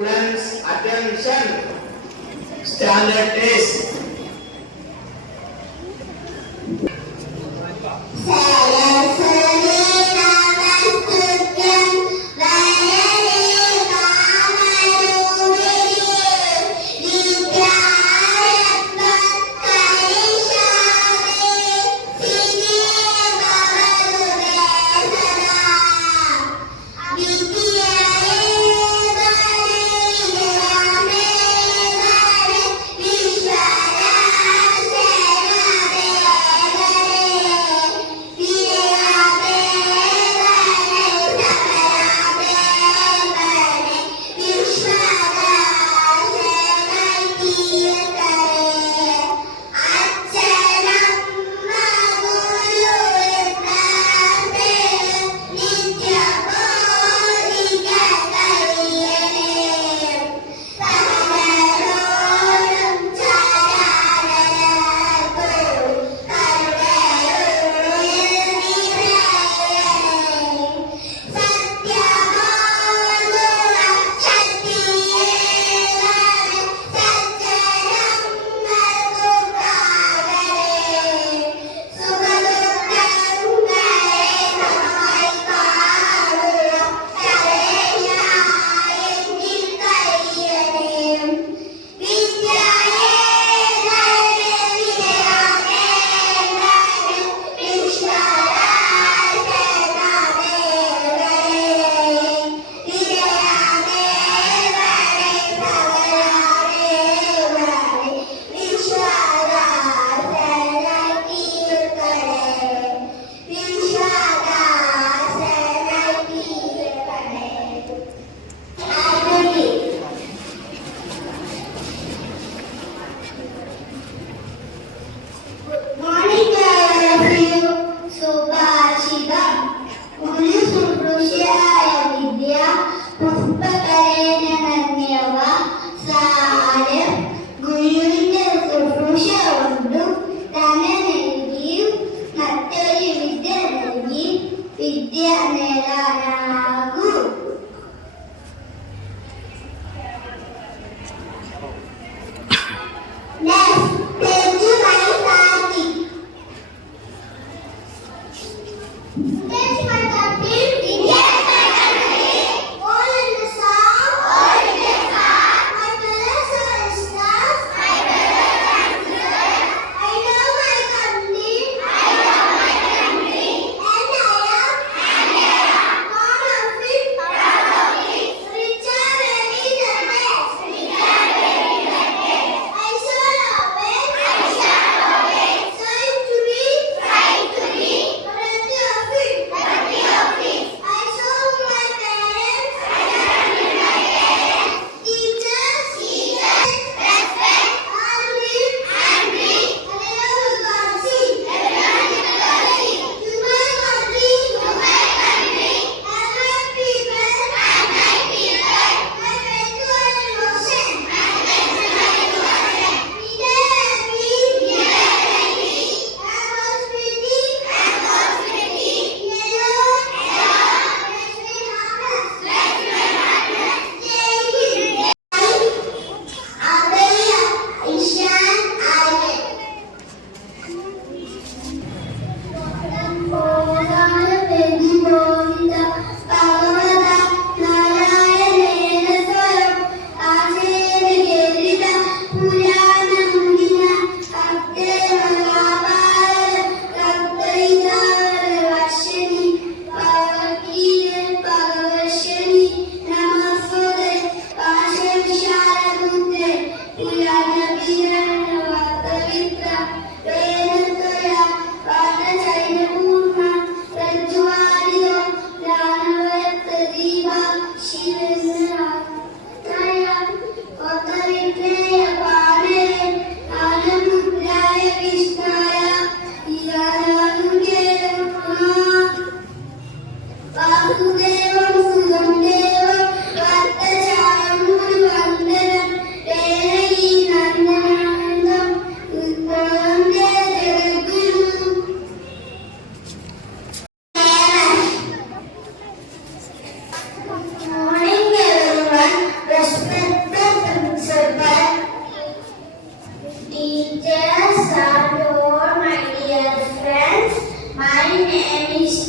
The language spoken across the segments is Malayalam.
Students, attention! Standard test.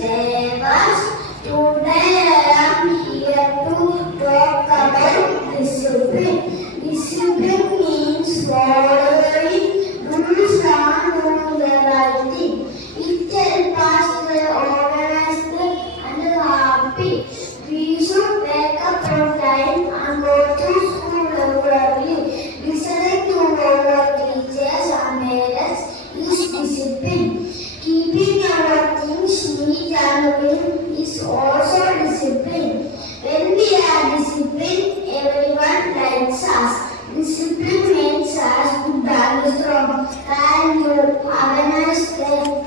neighbors. Today I am here to talk about discipline. Discipline means following rules and doing the right thing. It helps us to organized and happy. We should wake up on time and go to school regularly. Listening to our teachers and parents is discipline. Keeping our things neat and clean is also discipline. When we are disciplined, everyone likes us. Discipline makes us good and strong. Thank you. Have a nice day.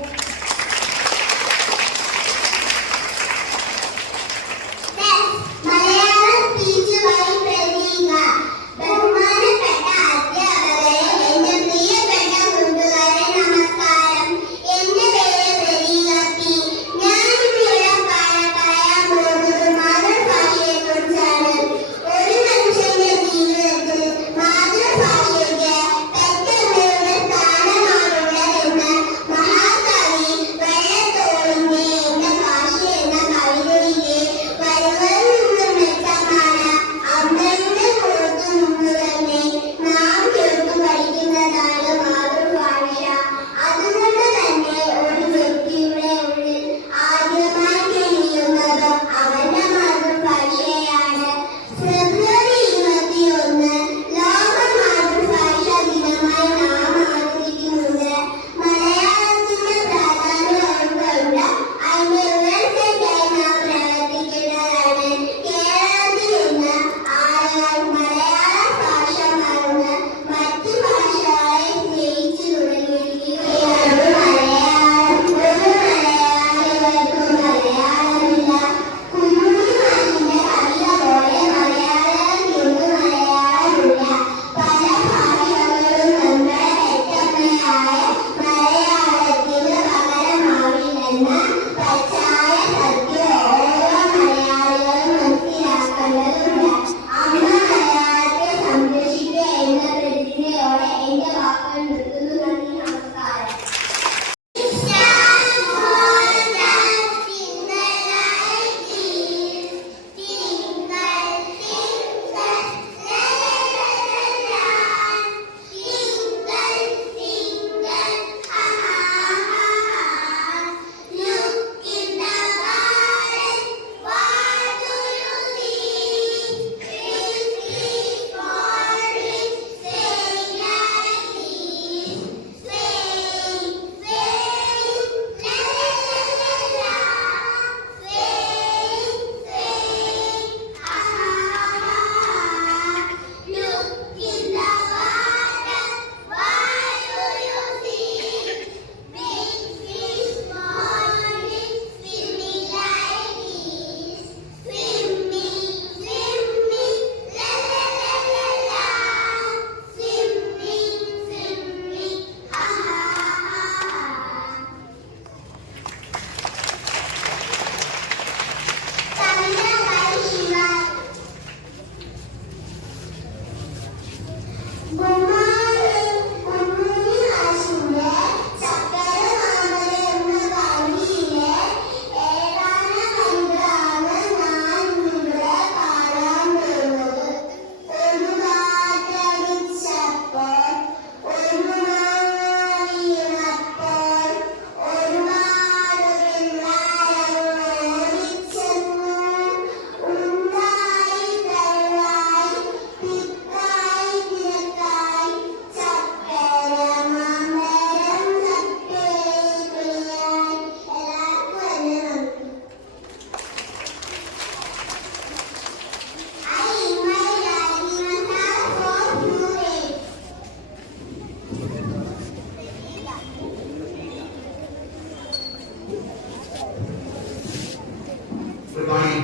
Good morning.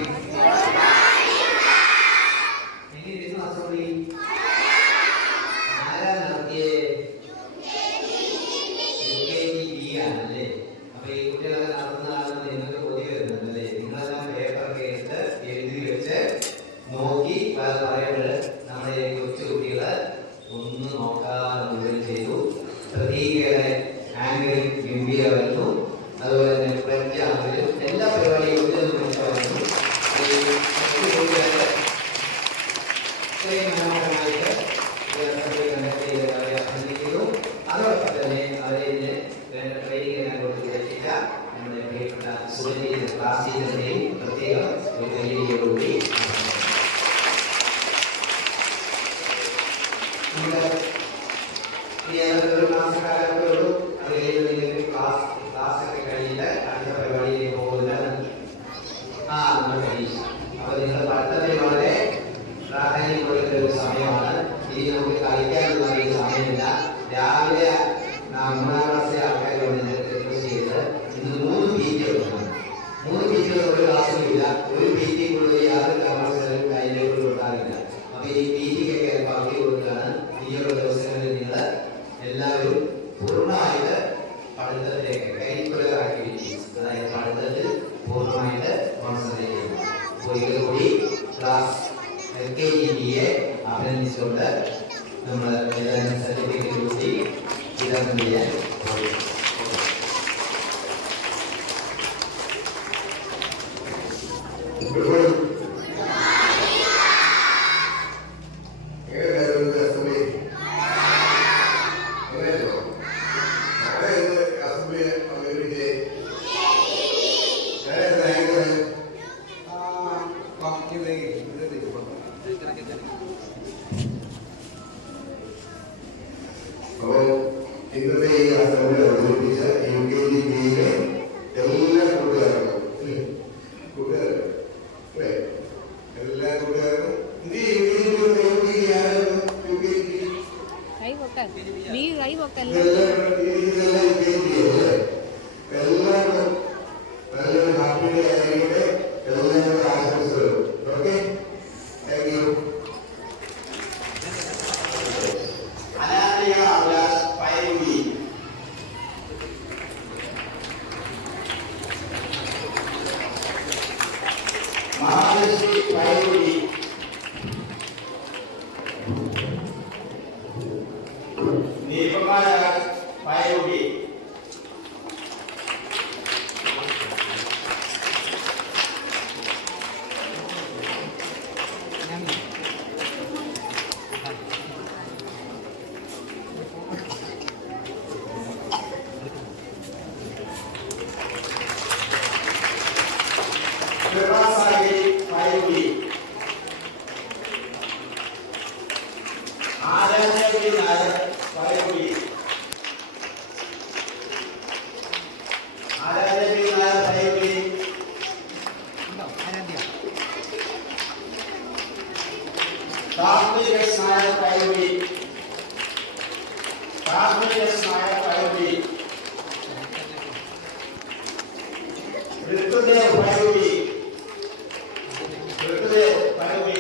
എങ്ങനെയിരുന്നു അസംബ്ലി? ആരാ നടത്തിയേ? UKG ആണല്ലേ? അപ്പൊ ഈ കുട്ടികളൊക്കെ നടത്തുന്നതാണെന്ന് നിങ്ങൾക്ക് ബോധ്യം വരുന്നുണ്ടല്ലേ? നിങ്ങളെല്ലാം പേപ്പറൊക്കെ എടുത്ത് എഴുതി വെച്ച് നോക്കി പറയുമ്പോൾ നമ്മുടെ കൊച്ചു കുട്ടികള് ഒന്നും നോക്കാതെ മുഴുവൻ ചെയ്തു. പ്രതീകയുടെ ആംഗിൾ ഗംഭീരമായിരുന്നു. അതുപോലെ തന്നെ പ്രജ്ഞാവിലും എല്ലാ ക്ലാസ് ടീച്ചറിനെയും പ്രത്യേകം ഒരു കൈയടിയോടുകൂടി ഒരു മാസക്കാലത്തോടു അത് കഴിഞ്ഞ് നിങ്ങൾക്ക് ക്ലാസ് ഒക്കെ കഴിഞ്ഞിട്ട് അടുത്ത പരിപാടിയിലേക്ക് പോകുന്നത് നമ്മുടെ പരീക്ഷ. അപ്പൊ നിങ്ങൾ പഠിത്തത്തിൽ വളരെ പ്രാധാന്യം കൊടുക്കുന്ന ഒരു സമയമാണ്. ഇനി നമുക്ക് കളിക്കാനുള്ള ഒരു സമയമില്ല. രാവിലെ 3ാം ക്ലാസ്സിലെ ആൾക്കാർ റിക്വസ്റ്റ് ചെയ്ത് ഇന്ന് 3 PT കൊടുക്കണം. 3 PT ഒരു ക്ലാസ്സും ഇല്ല. ഒരു PT ക്കുള്ള യാതൊരു കമേഴ്സിലും കാര്യങ്ങളും ഉണ്ടാകില്ല. അപ്പൊ ഈ PTക്കൊക്കെ പകുതി കൊടുക്കുകയാണ്. ഈയുള്ള ദിവസങ്ങളിൽ നിങ്ങൾ എല്ലാവരും പൂർണ്ണമായിട്ട് പഠിത്തത്തിലേക്ക് കരിക്കുലർ ആക്ടിവിറ്റീസ്, അതായത് പഠിത്തത്തിൽ പൂർണ്ണമായിട്ട് കോൺസെൻട്രേറ്റ് ചെയ്യുന്നു. ഒരിക്കൽ കൂടി ക്ലാസ് LKGBയെ അഭിനന്ദിച്ചുകൊണ്ട് നമ്മൾ ഏതാനും സർട്ടിഫിക്കറ്റ് കൂടി വിതരണം ചെയ്യാൻ പോകുന്നു. ഇന്നത്തെ ഈ അസംബ്ലി അവതരിപ്പിച്ച UKGBയിലെ എല്ലാ കൂട്ടുകാർക്കും എല്ലാ കൂട്ടുകാർക്കും എല്ലാവർക്കും നല്ലൊരു ഹാപ്പി ഡേ ആയിക്കോട്ടെ. എല്ലാവരും ആശംസകളും. Okay, thank you. മഹാലക്ഷ്മി പൈരുടി, ദീപകാല പൈരുടി, പ്രഭാസായി പൈരുടി, ആരാധ്യഗിരി നായർ പൈരുടി, ആരാധ്യഗിരി നായർ പൈരുടി, കാർത്തിക് എസ് നായർ പൈരുടി, കാർത്തിക് എസ് നായർ പൈരുടി, ഋതുദേവ് പൈരുടി, ഋതുദേവ് പൈരുടി,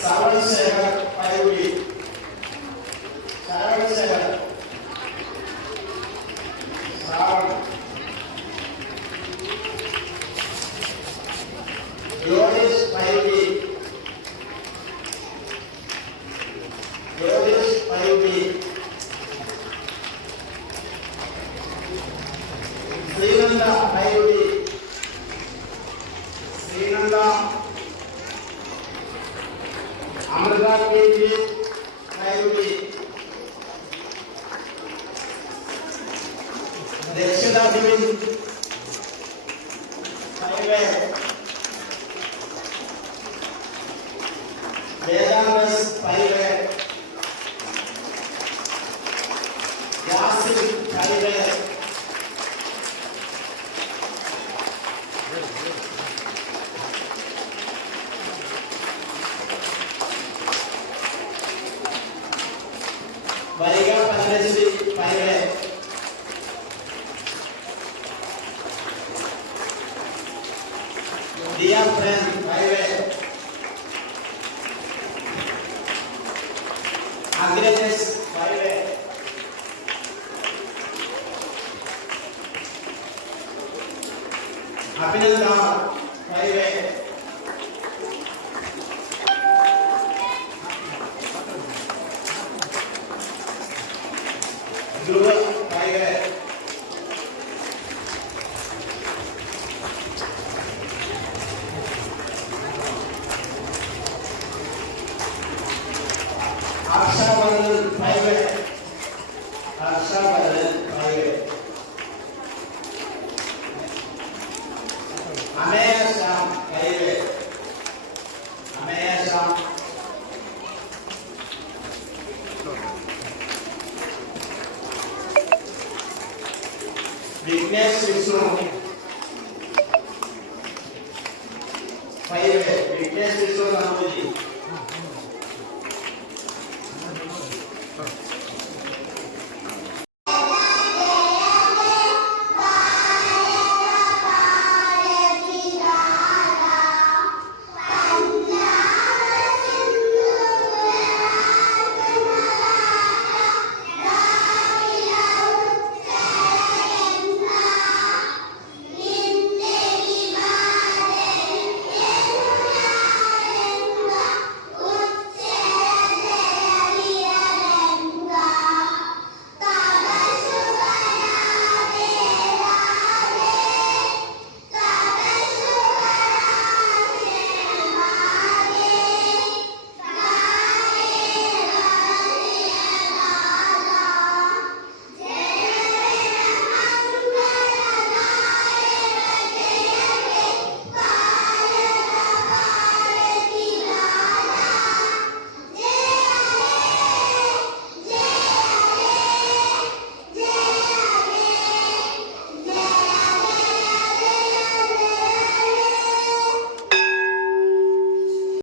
ശരവണശേഖർ പൈരുടി, ശരവണശേഖർ, ശ്രാവൺ, യോഗേഷ് പൈരുടി, യോഗേഷ് പൈരുടി, ശ്രീനന്ദ പൈരുടി, ശ്രീനന്ദ, അമൃത കേജി പൈരുടി, ദക്ഷിണ ദിവിൻ ഹൈവേ, വേദാന്തസ് ഹൈവേ, യാസിൻ ഹൈവേ, വരിക പഞ്ചശ്രീ ഹൈവേ, ദിയ ഫ്രണ്ട് ഹൈവേ, അഗ്രജസ് ഹൈവേ, അഭിനന്ദ ഹൈവേ, ധ്രുവ ഹൈവേ, हर्षवर्धन प्राइवेट, हर्षवर्धन प्राइवेट, अमेय श्याम प्राइवेट, अमेय श्याम, विघ्नेश विष्णु प्राइवेट, विघ्नेश विष्णु नामोजी